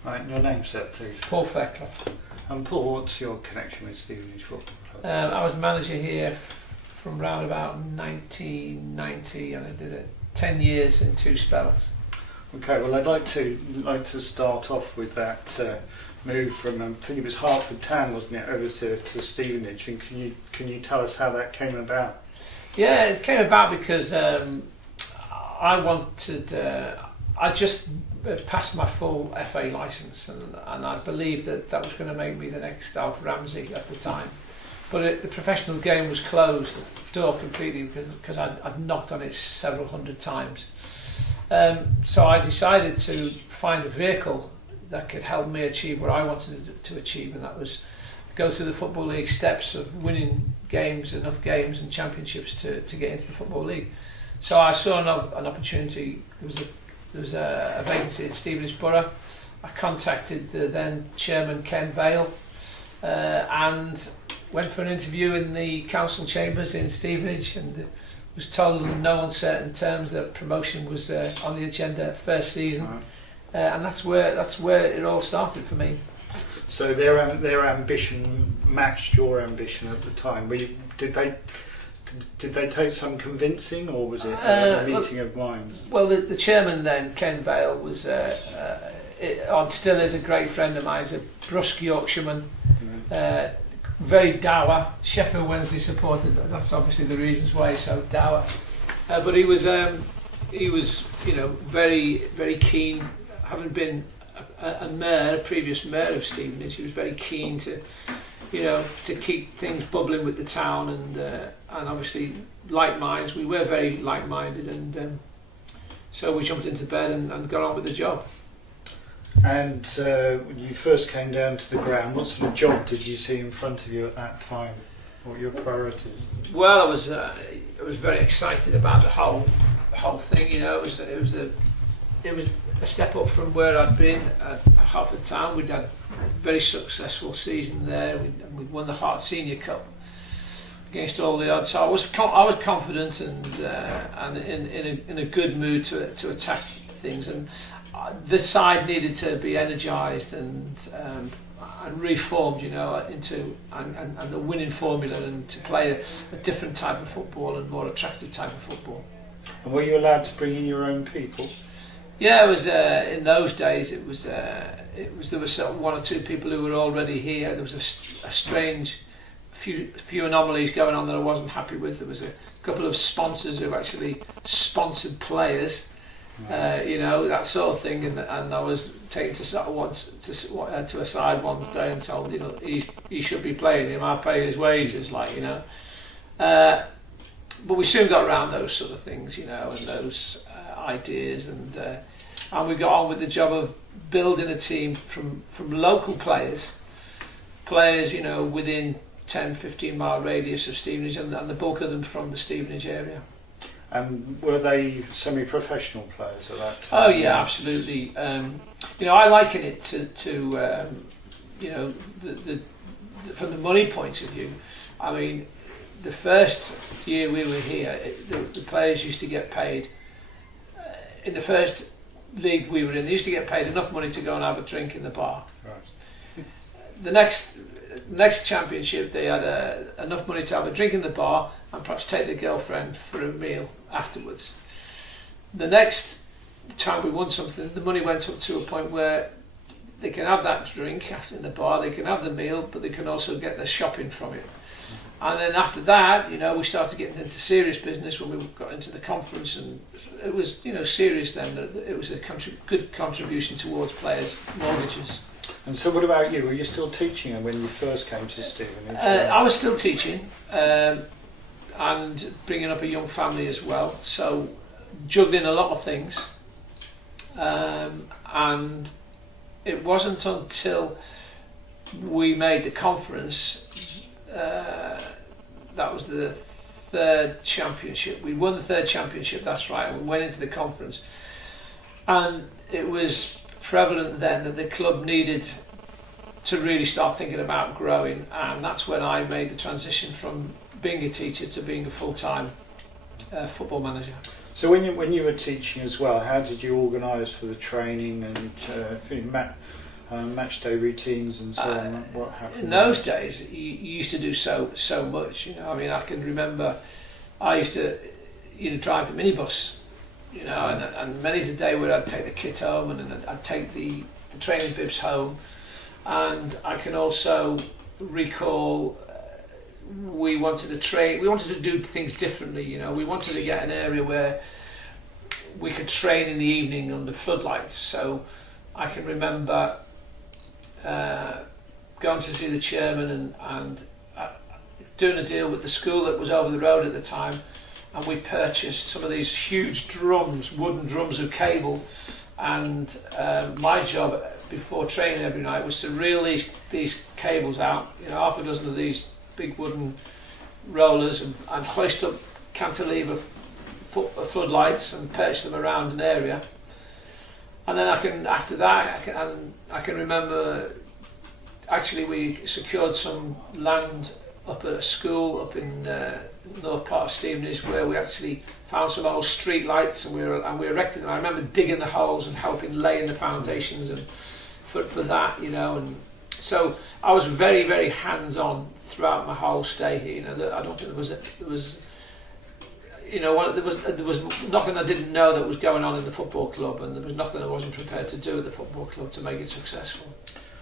Right, your name, sir, please. Paul Fairclough. And Paul, what's your connection with Stevenage Football Club? I was manager here from round about 1990, and I did it 10 years in 2 spells. Okay, well, I'd like to start off with that move from I think it was Hertford Town, wasn't it, over to Stevenage, and can you tell us how that came about? Yeah, it came about because I just passed my full FA licence, and I believed that was going to make me the next Alf Ramsey at the time. But the professional game was closed, the door completely, because I'd knocked on it several hundred times. So I decided to find a vehicle that could help me achieve what I wanted to achieve, and that was go through the Football League steps of winning games, enough games and championships to get into the Football League. So I saw an opportunity. There was a vacancy at Stevenage Borough. I contacted the then chairman Ken Vale and went for an interview in the council chambers in Stevenage, and was told in no uncertain terms that promotion was on the agenda first season. Right. And that's where it all started for me. So their ambition matched your ambition at the time. Did they take some convincing, or was it a meeting of minds? Well, the chairman then, Ken Vale, was still is a great friend of mine. He's a brusque Yorkshireman, very dour, Sheffield Wednesday supporter. That's obviously the reasons why he's so dour. But he was very, very keen. Having been a previous mayor of Stevenage, he was very keen to keep things bubbling with the town, and obviously like minds. We were very like-minded, and so we jumped into bed and got on with the job. And when you first came down to the ground, what sort of job did you see in front of you at that time? What were your priorities? Well, I was very excited about the whole thing. It was a step up from where I'd been at Hertford Town. We'd had a very successful season there. We'd won the Hart Senior Cup against all the odds. So I was confident and in a good mood to attack things. And the side needed to be energised and reformed, into a winning formula, and to play a different type of football and more attractive type of football. And were you allowed to bring in your own people? Yeah, it was in those days. There were sort of 1 or 2 people who were already here. There was a strange few anomalies going on that I wasn't happy with. There was a couple of sponsors who actually sponsored players, that sort of thing. And I was taken to a side one day and told, he should be playing him. I pay his wages, But we soon got around those sort of things, and those ideas, and we got on with the job of building a team from local players, within 10-15 mile radius of Stevenage, and the bulk of them from the Stevenage area. And were they semi-professional players at that time? Oh yeah, absolutely. I liken it to from the money point of view. I mean, the first year we were here, the players used to get paid. In the first league we were in, they used to get paid enough money to go and have a drink in the bar. Right. The next championship, they had enough money to have a drink in the bar and perhaps take their girlfriend for a meal afterwards. The next time we won something, the money went up to a point where they can have that drink after in the bar, they can have the meal, but they can also get their shopping from it. And then after that, we started getting into serious business when we got into the conference, and it was, serious then. It was a good contribution towards players' mortgages. And so what about you? Were you still teaching when you first came to Stevenage? I was still teaching and bringing up a young family as well. So juggling a lot of things. And it wasn't until we made the conference, that was the 3rd championship. We won the 3rd championship, that's right, and we went into the conference. And it was prevalent then that the club needed to really start thinking about growing, and that's when I made the transition from being a teacher to being a full-time football manager. So when you were teaching as well, how did you organise for the training and match day routines and so on? What happened? In those days, you used to do so much. I mean, I can remember I used to drive the minibus. And many's the day where I'd take the kit home and I'd take the training bibs home. And I can also recall we wanted to do things differently. We wanted to get an area where we could train in the evening under floodlights. So I can remember going to see the chairman and doing a deal with the school that was over the road at the time, and we purchased some of these huge drums, wooden drums of cable, and my job before training every night was to reel these cables out, half a dozen of these big wooden rollers, and hoist up cantilever floodlights and perch them around an area. And then I can remember actually we secured some land up at a school up in north part of Stevenage, where we actually found some old street lights, and we erected them. I remember digging the holes and helping laying the foundations and for that, and so I was very, very hands-on throughout my whole stay here. I don't think there was nothing I didn't know that was going on in the football club, and there was nothing I wasn't prepared to do at the football club to make it successful.